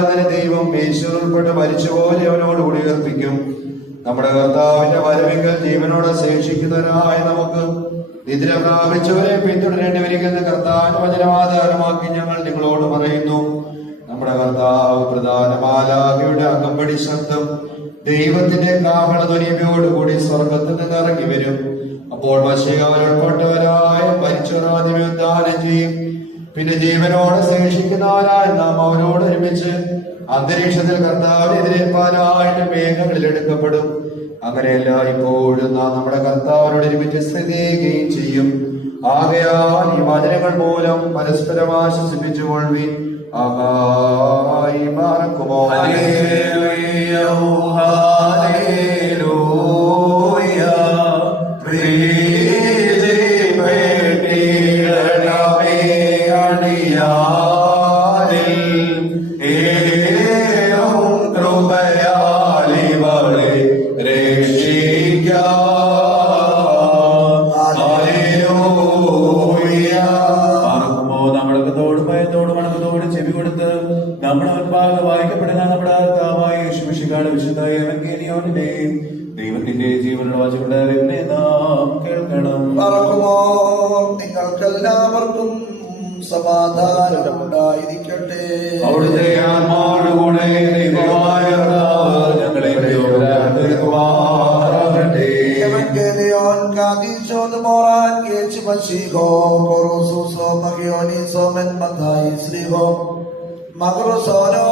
കാലത്തിന് ദൈവം യേശുവിൽ ഉൾപ്പെട്ട് മരിച്ചുപോലെ അവനോട് കൂടി ഉയർപ്പിക്കും. നമ്മുടെ കർത്താവിന്റെ വരവിങ്കൽ ജീവനോടെ ശേഷിക്കുന്നവരായ നമുക്ക് നിദ്ര പ്രാപിച്ചവരെ പിന്തുടരേണ്ടി വരികയെന്ന് കർത്താവിന്റെ വചനമാധാരമാക്കി ഞങ്ങൾ നിങ്ങളോട് പറയുന്നു. നമ്മുടെ കർത്താവ് പ്രധാന മാലാഖയുടെ അകമ്പടി ശബ്ദം ദൈവത്തിന്റെ കാഹളധ്വനിയോടുകൂടി സ്വർഗത്തിൽ നിന്ന് ഇറങ്ങി വരും. അപ്പോൾ മശീഹവരുൾപ്പെട്ടവരായ മരിച്ചവരാദ്യമേ ഉദ്ധാനം ചെയ്യും. പിന്നെ ജീവനോടെ ശേഷിക്കുന്നവരായ നാം അവരോട് ഒരുമിച്ച് അന്തരീക്ഷത്തിൽ കർത്താവിനെ എതിരേൽപ്പാനായിട്ട് മേഘങ്ങളിൽ എടുക്കപ്പെടും. അങ്ങനെയല്ല ഇപ്പോഴും നാം നമ്മുടെ കർത്താവിനോട് ഒരുമിച്ച് സ്ഥിതിയുകയും ചെയ്യും. ആകയാൽ ഈ വചനങ്ങൾ മൂലം പരസ്പരം ആശ്വസിപ്പിച്ചുകൊള്ളുവിൻ. ആഹായി മാറക്കുമോ ദൈവത്തിന്റെ ജീവനുള്ള വാചകങ്ങളെ നാം കേൾക്കണം. നിങ്ങൾക്കെല്ലാവർക്കും സമാധാനം ഉണ്ടായിരിക്കട്ടെ. അവിടുത്തെ ആത്മാവോടുകൂടെ ദൈവമായ ഞങ്ങളെ മകറോസോനോ